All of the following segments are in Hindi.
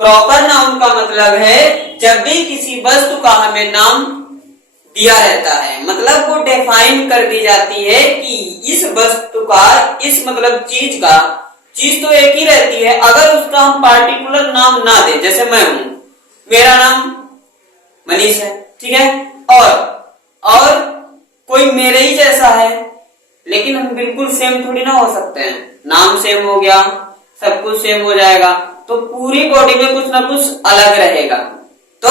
प्रॉपर नाउन का मतलब है जब भी किसी वस्तु का हमें नाम दिया रहता है, मतलब वो डिफाइन कर दी जाती है कि इस वस्तु का, इस मतलब चीज का, चीज तो एक ही रहती है, अगर उसका हम पार्टिकुलर नाम ना दे, जैसे मैं हूं, मेरा नाम मनीष है, ठीक है, और कोई मेरे ही जैसा है, लेकिन हम बिल्कुल सेम थोड़ी ना हो सकते हैं। नाम सेम हो गया, सब कुछ सेम हो जाएगा, तो पूरी बॉडी में कुछ ना कुछ अलग रहेगा। तो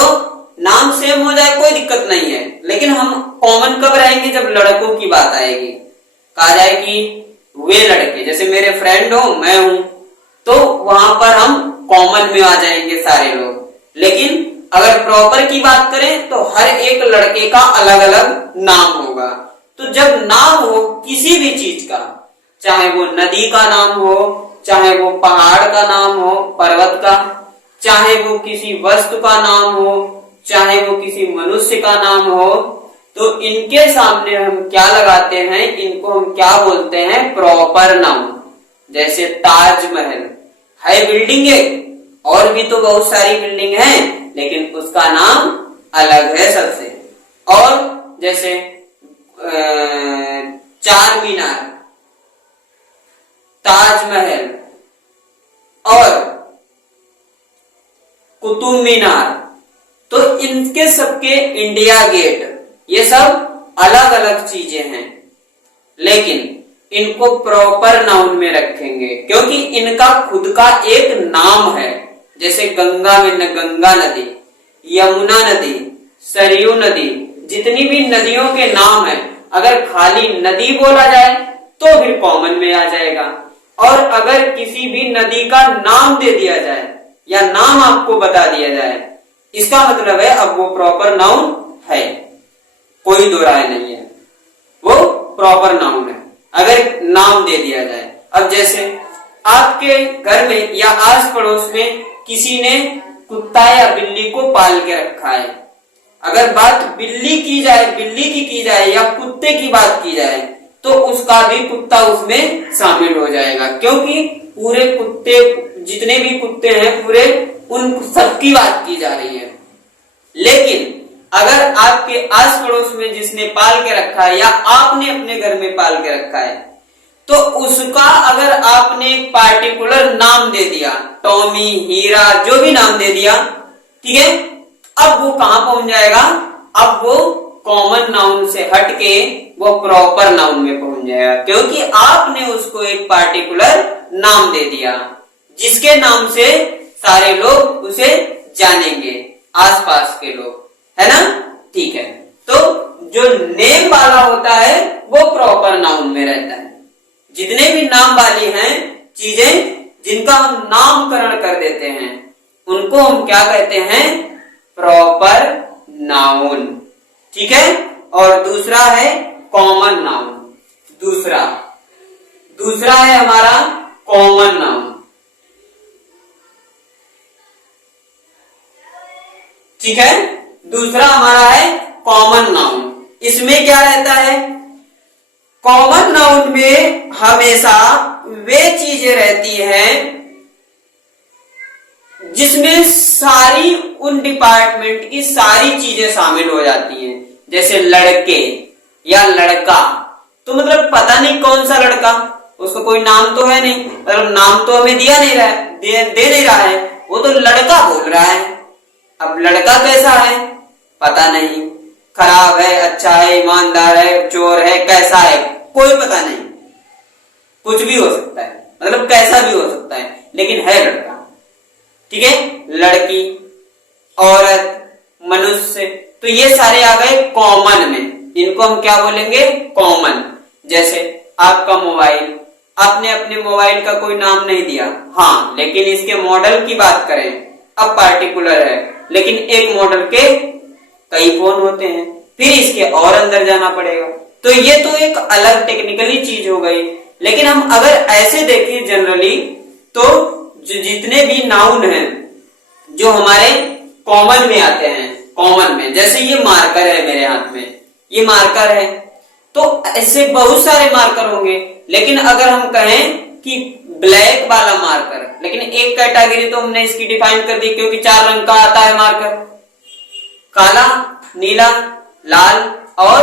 नाम सेम हो जाए कोई दिक्कत नहीं है, लेकिन हम कॉमन कब रहेंगे, जब लड़कों की बात आएगी। कहा जाए कि वे लड़के, जैसे मेरे फ्रेंड हो, मैं हूं, तो वहां पर हम कॉमन में आ जाएंगे सारे लोग। लेकिन अगर प्रॉपर की बात करें तो हर एक लड़के का अलग अलग नाम होगा। तो जब नाम हो किसी भी चीज का, चाहे वो नदी का नाम हो, चाहे वो पहाड़ का नाम हो, पर्वत का, चाहे वो किसी वस्तु का नाम हो, चाहे वो किसी मनुष्य का नाम हो, तो इनके सामने हम क्या लगाते हैं, इनको हम क्या बोलते हैं, प्रॉपर नाउन। जैसे ताजमहल है बिल्डिंग एक, और भी तो बहुत सारी बिल्डिंग है, लेकिन उसका नाम अलग है सबसे। और जैसे चार मीनार, ताजमहल और कुतुब मीनार, तो इनके सबके, इंडिया गेट, ये सब अलग अलग चीजें हैं, लेकिन इनको प्रॉपर नाउन में रखेंगे क्योंकि इनका खुद का एक नाम है। जैसे गंगा में गंगा नदी, यमुना नदी, सरयू नदी, जितनी भी नदियों के नाम है, अगर खाली नदी बोला जाए तो फिर कॉमन में आ जाएगा, और अगर किसी भी नदी का नाम दे दिया जाए या नाम आपको बता दिया जाए, इसका मतलब है अब वो प्रॉपर नाउन है, कोई दो राय नहीं है, वो प्रॉपर नाउन है अगर नाम दे दिया जाए। अब जैसे आपके घर में या आस पड़ोस में किसी ने कुत्ता या बिल्ली को पाल के रखा है, अगर बात बिल्ली की जाए, बिल्ली की जाए या कुत्ते की बात की जाए, तो उसका भी कुत्ता उसमें शामिल हो जाएगा, क्योंकि पूरे कुत्ते, जितने भी कुत्ते हैं पूरे, उन सबकी बात की जा रही है। लेकिन अगर आपके आस पड़ोस में जिसने पाल के रखा है या आपने अपने घर में पाल के रखा है, तो उसका अगर आपने एक पार्टिकुलर नाम दे दिया, टॉमी, हीरा, जो भी नाम दे दिया, ठीक है, अब वो कहां पहुंच जाएगा, अब वो कॉमन नाउन से हटके वो प्रॉपर नाउन में पहुंच जाएगा, क्योंकि आपने उसको एक पार्टिकुलर नाम दे दिया जिसके नाम से सारे लोग उसे जानेंगे, आसपास के लोग, है ना। ठीक है, तो जो नेम वाला होता है वो प्रॉपर नाउन में रहता है। जितने भी नाम वाली हैं चीजें, जिनका हम नामकरण कर देते हैं, उनको हम क्या कहते हैं, प्रॉपर नाउन। ठीक है, और दूसरा है कॉमन नाउन। दूसरा है हमारा कॉमन नाउन। ठीक है, दूसरा हमारा है कॉमन नाउन। इसमें क्या रहता है, कॉमन नाउन में हमेशा वे चीजें रहती हैं जिसमें सारी उन डिपार्टमेंट की सारी चीजें शामिल हो जाती हैं। जैसे लड़के या लड़का, तो मतलब पता नहीं कौन सा लड़का, उसका कोई नाम तो है नहीं, मतलब नाम तो हमें दिया नहीं रहा, दे नहीं रहा है, वो तो लड़का बोल रहा है। अब लड़का कैसा है पता नहीं, खराब है, अच्छा है, ईमानदार है, चोर है, कैसा है कोई पता नहीं, कुछ भी हो सकता है, मतलब कैसा भी हो सकता है, लेकिन है लड़का। ठीक है, लड़की, औरत, मनुष्य, तो ये सारे आ गए कॉमन में, इनको हम क्या बोलेंगे, कॉमन। जैसे आपका मोबाइल, आपने अपने मोबाइल का कोई नाम नहीं दिया, हाँ, लेकिन इसके मॉडल की बात करें, अब पार्टिकुलर है, लेकिन एक मॉडल के कई फोन होते हैं, फिर इसके और अंदर जाना पड़ेगा, तो ये तो एक अलग टेक्निकली चीज हो गई। लेकिन हम अगर ऐसे देखें जनरली, तो जो जितने भी नाउन हैं जो हमारे कॉमन में आते हैं, कॉमन में, जैसे ये मार्कर है मेरे हाथ में, ये मार्कर है, तो ऐसे बहुत सारे मार्कर होंगे, लेकिन अगर हम कहें कि ब्लैक वाला मार्कर, लेकिन एक कैटेगरी तो हमने इसकी डिफाइन कर दी क्योंकि 4 रंग का आता है मार्कर, काला, नीला, लाल और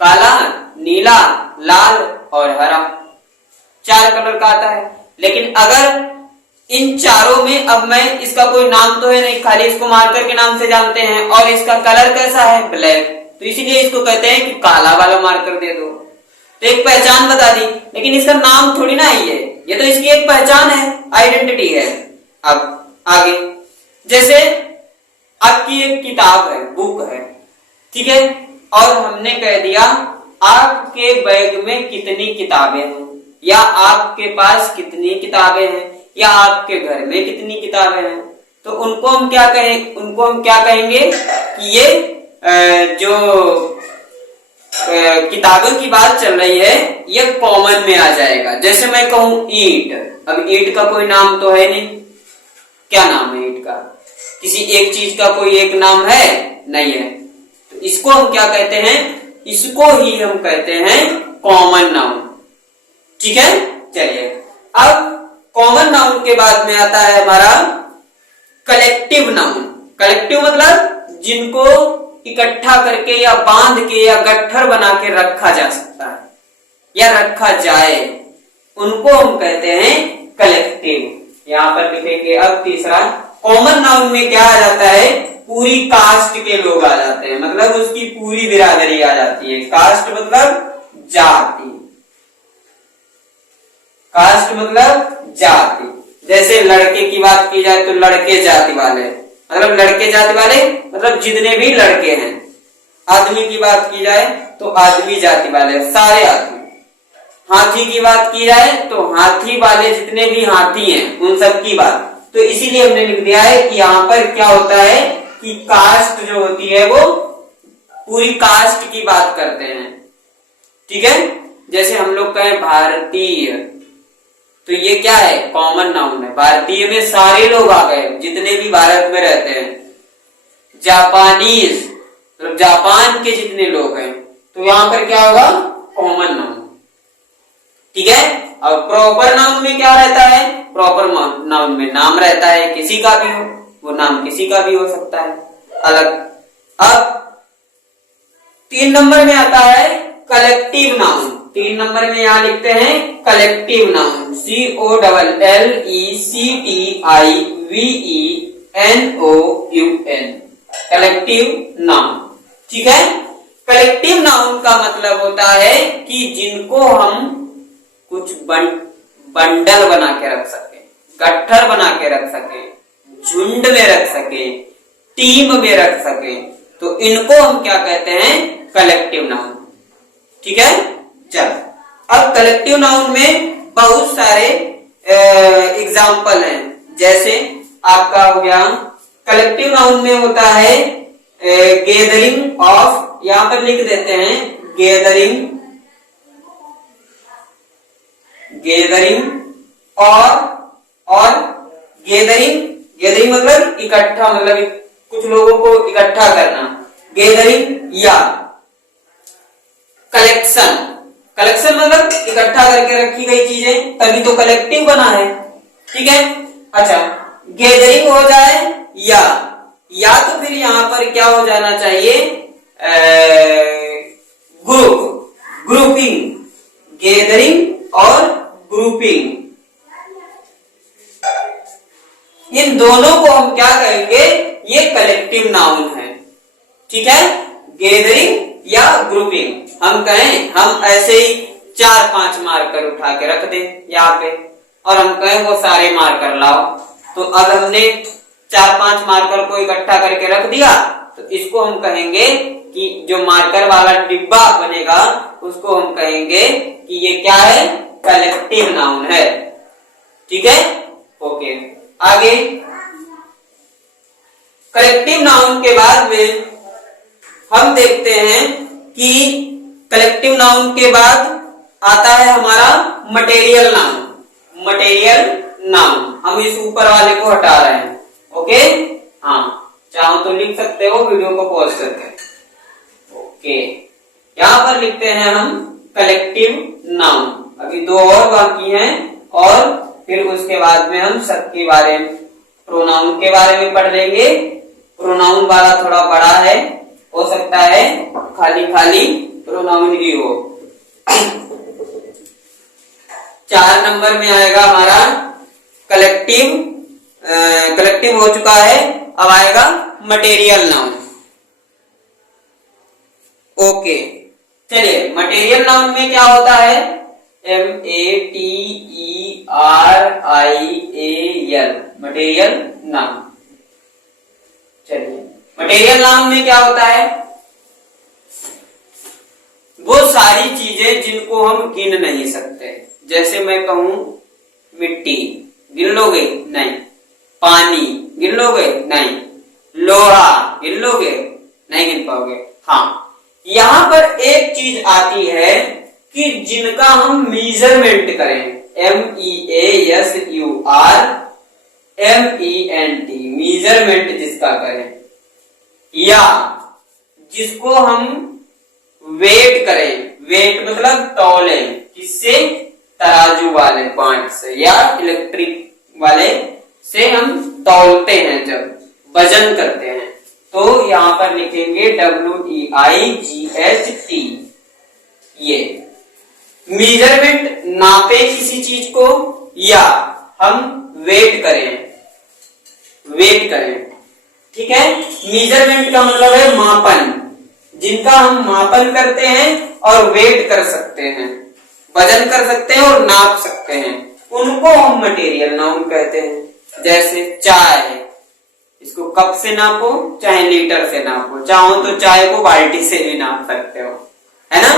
काला, नीला, लाल और हरा, 4 कलर का आता है। लेकिन अगर इन चारों में अब मैं इसका कोई नाम तो है नहीं, खाली इसको मार्कर के नाम से जानते हैं और इसका कलर कैसा है, ब्लैक, तो इसीलिए इसको कहते हैं कि काला वाला मार्कर दे दो। तो एक पहचान बता दी, लेकिन इसका नाम थोड़ी ना है, ये तो इसकी एक पहचान है, आइडेंटिटी है। अब आगे, जैसे आपकी एक किताब है, बुक है, ठीक है, और हमने कह दिया आपके बैग में कितनी किताबें हैं, या आपके पास कितनी किताबें हैं, या आपके घर में कितनी किताबें हैं, तो उनको हम क्या कहेंगे कि ये जो किताबों की बात चल रही है ये कॉमन में आ जाएगा। जैसे मैं कहूं ईंट, अब ईंट का कोई नाम तो है नहीं, क्या नाम है ईंट का, किसी एक चीज का कोई एक नाम है नहीं है, तो इसको हम क्या कहते हैं, इसको ही हम कहते हैं कॉमन नाउन, ठीक है। चलिए, अब कॉमन नाउन के बाद में आता है हमारा कलेक्टिव नाउन। कलेक्टिव मतलब जिनको इकट्ठा करके या बांध के या गट्ठर बना के रखा जा सकता है या रखा जाए, उनको हम कहते हैं कलेक्टिव। यहां पर लिखेंगे अब तीसरा, कॉमन नाउन में क्या आ जाता है, पूरी कास्ट के लोग आ जाते हैं, मतलब उसकी पूरी बिरादरी आ जाती है। कास्ट मतलब जाति, कास्ट मतलब जाति। जैसे लड़के की बात की जाए तो लड़के जाति वाले, मतलब लड़के जाति वाले मतलब जितने भी लड़के हैं। आदमी की बात की जाए तो आदमी जाति वाले, सारे आदमी। हाथी की बात की जाए तो हाथी वाले जितने भी हाथी हैं उन सब की बात। तो इसीलिए हमने लिख दिया है कि यहाँ पर क्या होता है कि कास्ट जो होती है वो पूरी कास्ट की बात करते हैं, ठीक है। जैसे हम लोग कहें भारतीय, तो ये क्या है, कॉमन नाउन है। भारतीय में सारे लोग आ गए जितने भी भारत में रहते हैं। जापानीज मतलब जापान के जितने लोग हैं, तो यहां पर क्या होगा, कॉमन नाउन, ठीक है। अब प्रॉपर नाउन में क्या रहता है, प्रॉपर नाउन में नाम रहता है, किसी का भी हो, वो नाम किसी का भी हो सकता है अलग। अब 3 नंबर में आता है कलेक्टिव नाउन। 3 नंबर में यहां लिखते हैं collective noun, COLLECTIVENOUN, collective noun, ठीक है। कलेक्टिव नाउन का मतलब होता है कि जिनको हम कुछ बंडल बना के रख सके, गट्ठर बना के रख सके, झुंड में रख सके, टीम में रख सके, तो इनको हम क्या कहते हैं, कलेक्टिव नाउन, ठीक है। चल, अब कलेक्टिव नाउन में बहुत सारे एग्जाम्पल हैं। जैसे आपका हो गया, कलेक्टिव नाउन में होता है गैदरिंग ऑफ, यहां पर लिख देते हैं गैदरिंग और गैदरिंग मतलब इकट्ठा, मतलब कुछ लोगों को इकट्ठा करना, गैदरिंग। या कलेक्शन मतलब इकट्ठा करके रखी गई चीजें, तभी तो कलेक्टिव बना है, ठीक है। अच्छा, गैदरिंग हो जाए या तो फिर यहां पर क्या हो जाना चाहिए, ग्रुपिंग, गैदरिंग और ग्रुपिंग, इन दोनों को हम क्या कहेंगे, ये कलेक्टिव नाउन है, ठीक है। गैदरिंग या ग्रुपिंग, हम कहें हम ऐसे ही 4-5 मार्कर उठा के रख दें यहाँ पे और हम कहें वो सारे मार्कर लाओ, तो अब हमने 4-5 मार्कर को इकट्ठा करके रख दिया, तो इसको हम कहेंगे कि जो मार्कर वाला डिब्बा बनेगा उसको हम कहेंगे कि ये क्या है, कलेक्टिव नाउन है, ठीक है। ओके, आगे कलेक्टिव नाउन के बाद में हम देखते हैं कि कलेक्टिव नाउन के बाद आता है हमारा मटेरियल नाउन। मटेरियल नाउन, हम इस ऊपर वाले को हटा रहे हैं, ओके। हाँ, चाहो तो लिख सकते हो वीडियो को पॉज करके, ओके। यहां पर लिखते हैं हम कलेक्टिव नाउन, अभी 2 और बाकी हैं और फिर उसके बाद में हम सबके बारे में, प्रोनाउन के बारे में पढ़ लेंगे। प्रोनाउन वाला थोड़ा बड़ा है, हो सकता है खाली खाली प्रोनाउन ही हो। 4 नंबर में आएगा हमारा कलेक्टिव, कलेक्टिव हो चुका है, अब आएगा मटेरियल नाउन। ओके, चलिए मटेरियल नाउन में क्या होता है? MATERIAL, material noun. चलिए मटेरियल नाउन में क्या होता है? वो सारी चीजें जिनको हम गिन नहीं सकते। जैसे मैं कहूं मिट्टी, गिन लोगे? नहीं। पानी गिन लोगे? नहीं। लोहा गिन लोगे? नहीं गिन पाओगे। हाँ, यहां पर एक चीज आती है कि जिनका हम मीजरमेंट करें, MEASURMENT, मीजरमेंट जिसका करें, या जिसको हम वेट करें, वेट मतलब तौलें, किससे? तराजू वाले पॉइंट से या इलेक्ट्रिक वाले से हम तौलते हैं, जब वजन करते हैं तो यहां पर लिखेंगे WEIGHT। ये मेजरमेंट, नापे किसी चीज को या हम वेट करें, वेट करें, ठीक है। मेजरमेंट का मतलब है मापन, जिनका हम मापन करते हैं और वेट कर सकते हैं, वजन कर सकते हैं और नाप सकते हैं, उनको हम मटेरियल नाउन कहते हैं। जैसे चाय, इसको कप से नापो चाहे लीटर से नापो, चाहो तो चाय को बाल्टी से भी नाप सकते हो, है ना।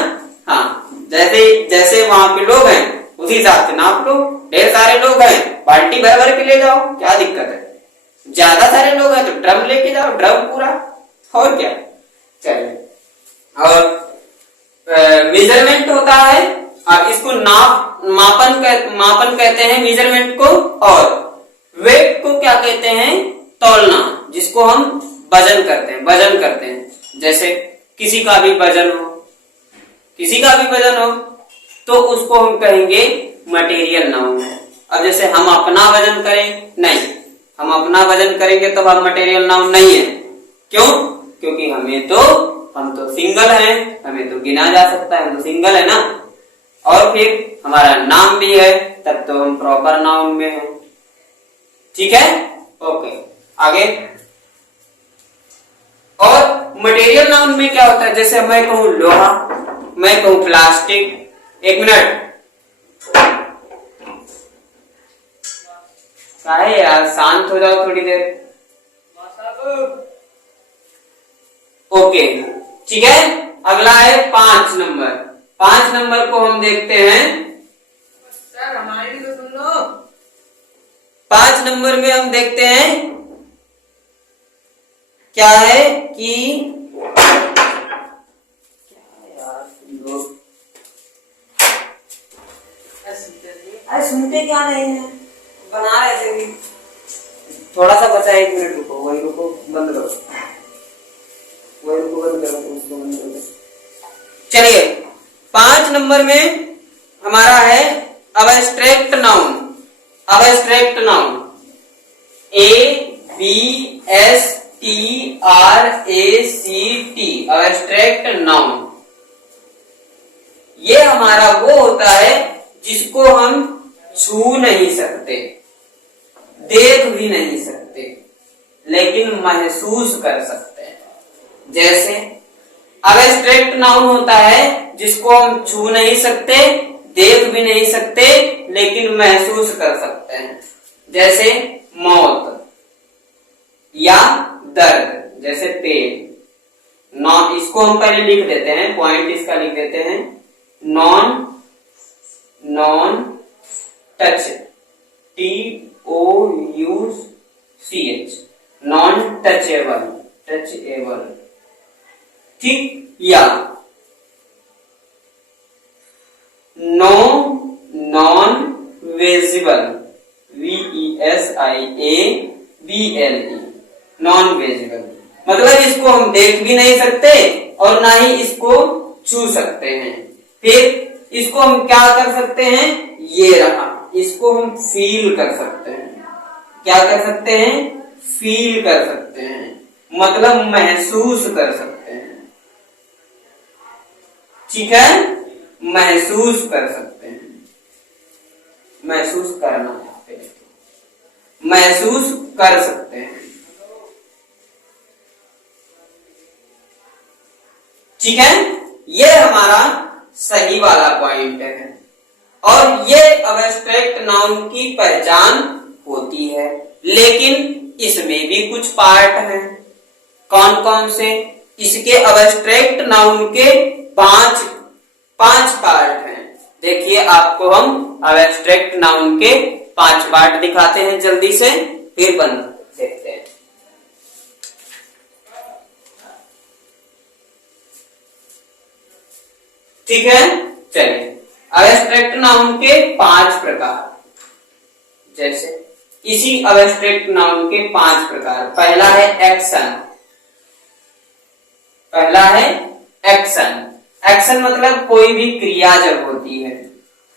हाँ, जैसे वहां पे लोग हैं उसी हिसाब से नाप लो। ढेर सारे लोग हैं, बाल्टी भर भर के ले जाओ, क्या दिक्कत है। ज्यादा सारे लोग हैं तो ड्रम लेके जाओ, ड्रम पूरा, और क्या। चलिए, और मेजरमेंट होता है, अब इसको मापन कहते हैं मेजरमेंट को, और वेट को क्या कहते हैं? तौलना, जिसको हम वजन करते हैं। जैसे किसी का भी वजन हो, तो उसको हम कहेंगे मटेरियल नाउन। अब जैसे हम अपना वजन करें, नहीं, हम अपना वजन करेंगे तो हम मटेरियल नाउन नहीं है। क्यों? क्योंकि हम तो सिंगल हैं, हमें तो गिना जा सकता है, हम तो सिंगल है ना। और फिर हमारा नाम भी है, तब तो हम प्रॉपर नाउन में हैं, ठीक है। ओके, आगे। और मटेरियल नाउन में क्या होता है? जैसे मैं कहूं लोहा, मैं कहूं प्लास्टिक। एक मिनट, काहे यार, शांत हो जाओ थोड़ी देर। ओके, ठीक है। अगला है 5 नंबर। 5 नंबर को हम देखते हैं। सर हमारी भी तो सुन लो। 5 नंबर में हम देखते हैं क्या है कि सुनते क्या नहीं है, बना रहे थे भी। थोड़ा सा बचा, 1 मिनट रुको, वही रुको, बंद करो, उसको बंद करो। चलिए, 5 नंबर में हमारा है abstract noun. Abstract noun, ABSTRACT, abstract noun. ये हमारा वो होता है जिसको हम छू नहीं सकते, देख भी नहीं सकते, लेकिन महसूस कर सकते हैं। जैसे अब्स्ट्रैक्ट नाउन होता है जिसको हम छू नहीं सकते, देख भी नहीं सकते, लेकिन महसूस कर सकते हैं। जैसे मौत या दर्द, जैसे पेन। नॉन, इसको हम पहले लिख देते हैं, पॉइंट इसका लिख देते हैं, non touch, TOUCH, non touchable, ठीक। या non visible, VESIABLE, non visible, मतलब इसको हम देख भी नहीं सकते और ना ही इसको छू सकते हैं। फिर इसको हम क्या कर सकते हैं? ये रहा, इसको हम फील कर सकते हैं। क्या कर सकते हैं? फील कर सकते हैं, मतलब महसूस कर सकते हैं। ठीक है, महसूस कर सकते हैं, महसूस करना चाहते हैं, महसूस कर सकते हैं। ठीक है, ये हमारा सही वाला पॉइंट है। और ये अब्स्ट्रैक्ट नाउन की पहचान होती है, लेकिन इसमें भी कुछ पार्ट हैं। कौन कौन से? इसके अब्स्ट्रैक्ट नाउन के पांच पार्ट हैं। देखिए, आपको हम अब्स्ट्रैक्ट नाउन के 5 पार्ट दिखाते हैं जल्दी से, फिर बन देखते हैं। ठीक है, चलिए। अब्स्ट्रैक्ट नाउन के 5 प्रकार, जैसे इसी अब्स्ट्रैक्ट नाउन के 5 प्रकार। पहला है एक्शन। पहला है एक्शन। एक्शन मतलब कोई भी क्रिया जब होती है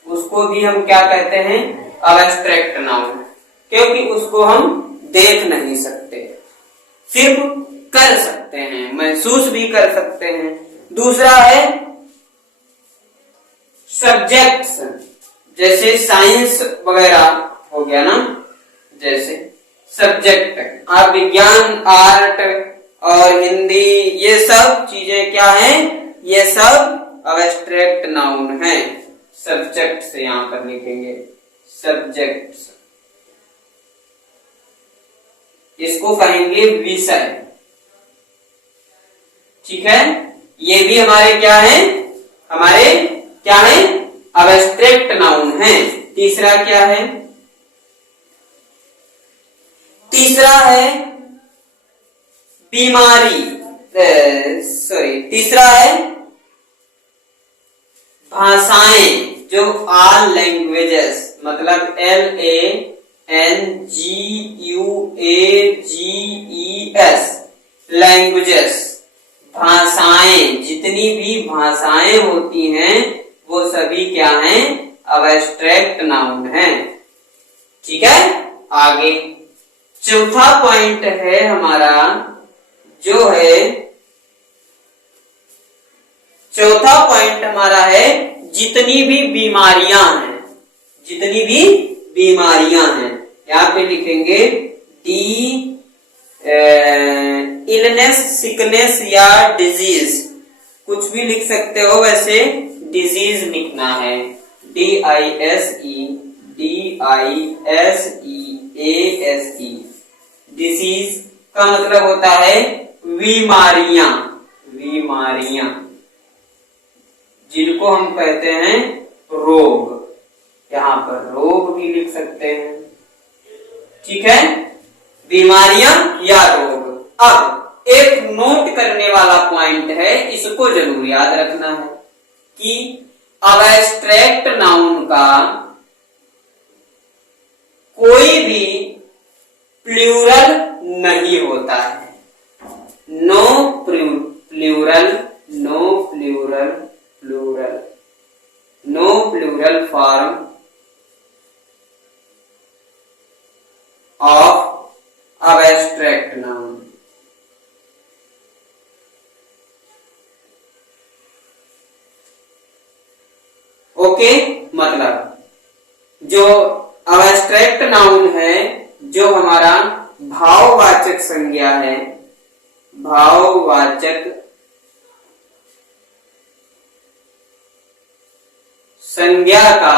उसको भी हम क्या कहते हैं? अब्स्ट्रैक्ट नाउन, क्योंकि उसको हम देख नहीं सकते, सिर्फ कर सकते हैं, महसूस भी कर सकते हैं। दूसरा है सब्जेक्ट्स, जैसे साइंस वगैरह हो गया ना, जैसे सब्जेक्ट। आप विज्ञान, आर्ट और हिंदी, ये सब चीजें क्या हैं? ये सब अब्स्ट्रैक्ट नाउन हैं। सब्जेक्ट से यहां पर लिखेंगे सब्जेक्ट्स, इसको कहेंगे विषय। ठीक है, ये भी हमारे क्या है? हमारे क्या है? अब्स्ट्रैक्ट नाउन है। तीसरा क्या है? तीसरा है बीमारी, तीसरा है भाषाएं, जो ऑल लैंग्वेजेस, मतलब LANGUAGES, लैंग्वेजेस, भाषाएं। जितनी भी भाषाएं होती हैं वो सभी क्या हैं? अब्स्ट्रैक्ट नाउन हैं। ठीक है, आगे चौथा पॉइंट है हमारा, जो है चौथा पॉइंट हमारा है जितनी भी बीमारियां हैं, जितनी भी बीमारियां हैं, यहां पे लिखेंगे इलनेस, सिकनेस या डिजीज, कुछ भी लिख सकते हो, वैसे डिजीज लिखना है, DISEASE। डिसीज का मतलब होता है बीमारियां, बीमारियां, जिनको हम कहते हैं रोग। यहां पर रोग भी लिख सकते हैं। ठीक है, बीमारियां या रोग। अब एक नोट करने वाला पॉइंट है, इसको जरूर याद रखना है कि अब्स्ट्रैक्ट नाउन का कोई भी प्लूरल नहीं होता है। No plural, no plural, plural, no plural form of abstract noun. Okay, मतलब जो अब्स्ट्रैक्ट नाउन है, जो हमारा भाववाचक संज्ञा है, भाववाचक संज्ञा का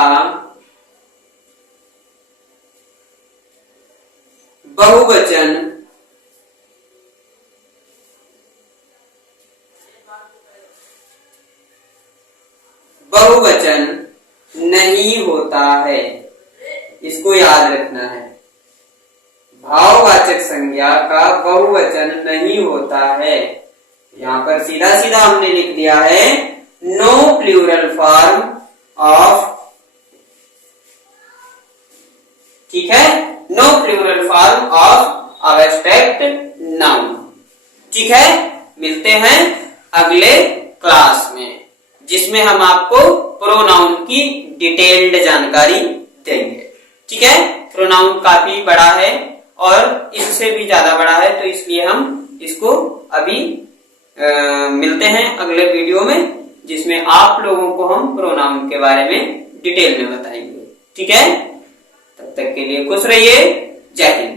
बहुवचन नहीं होता है, इसको याद रखना है। भाववाचक संज्ञा का बहुवचन नहीं होता है। यहां पर सीधा सीधा हमने लिख दिया है नो प्लूरल फॉर्म ऑफ, ठीक है, no plural form of abstract noun. ठीक है, मिलते हैं अगले क्लास में, जिसमें हम आपको प्रोनाउन की डिटेल्ड जानकारी देंगे। ठीक है, प्रोनाउन काफी बड़ा है और इससे भी ज्यादा बड़ा है, तो इसलिए हम इसको अभी मिलते हैं अगले वीडियो में, जिसमें आप लोगों को हम प्रोनाउन के बारे में डिटेल में बताएंगे। ठीक है, तब तक के लिए खुश रहिए। जय हिंद।